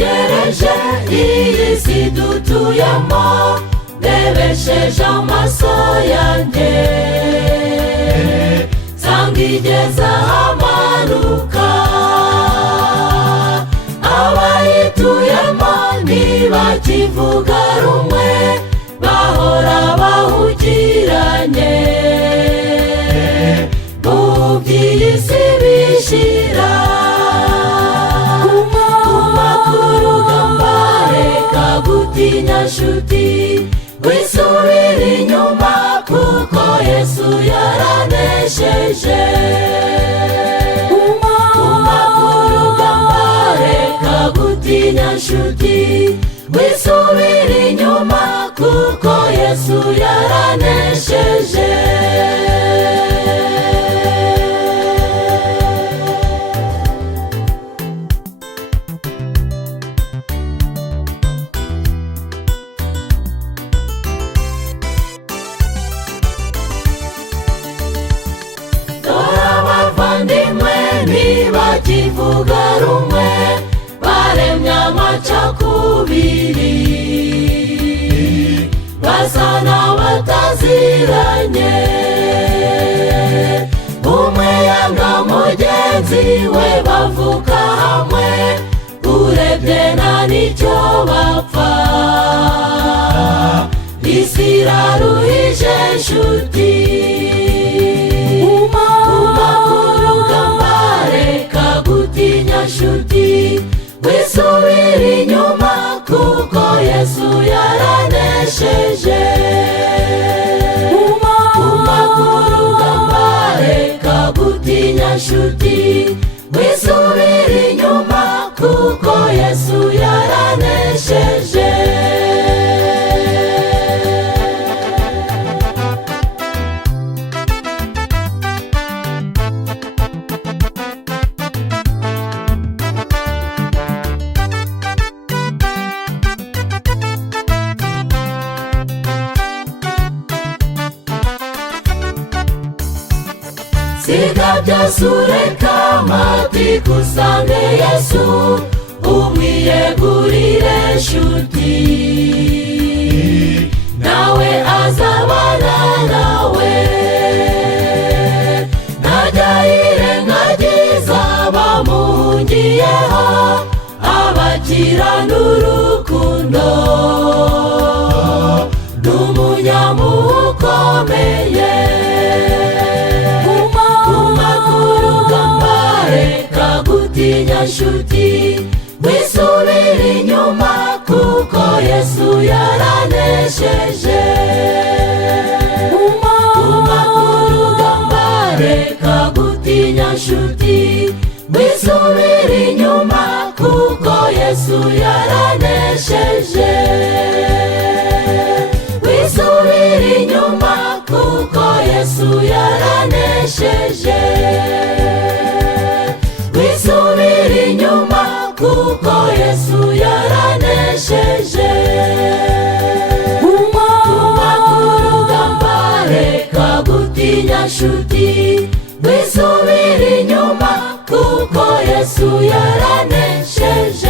nitegereje iyi si dutuyemo, ndebesheje amaso yanjye, nsanga igeze ahamanuka. Abayituyemo ntibakivuga rumwe, bahora bahugiranye, mu by'iyi si bishira. Guma ku rugamba, reka gutinya nshuti, wisubire inyuma kuko Yesu yaranesheje. Guma ku rugamba, reka gutinya nshuti, wisubire inyuma kuko Yesu yaranesheje. Ntibakivuga rumwe, baremye amacakubiri, basa n'abataziranye. Umwe yanga mugenzi we, bavuka hamwe, urebye nta n'icyo bapfa. Isi iraruhije nshuti, nshuti, wisubire inyuma kuko Yesu yaranesheje. Guma ku rugamba, reka gutinya nshuti, wisubire inyuma kuko Yesu yaranesheje. Siga byose ureka amatiku, usange Yesu, umwiyegurire nshuti, nawe azabana nawe. Ntajya yirengagiza abamuhungiyeho, abakirana urukundo, n'umunyamuha ukomeye. Gutinya nshuti, wisubire inyuma kuko Yesu yaranesheje. Guma ku rugamba, reka gutinya nshuti, wisubire inyuma kuko Yesu yaranesheje. Wisubire inyuma kuko Yesu yaranesheje. Wisubire inyuma kuko Yesu yaranesheje. Guma ku rugamba, reka gutinya nshuti, wisubire inyuma kuko Yesu yaranesheje.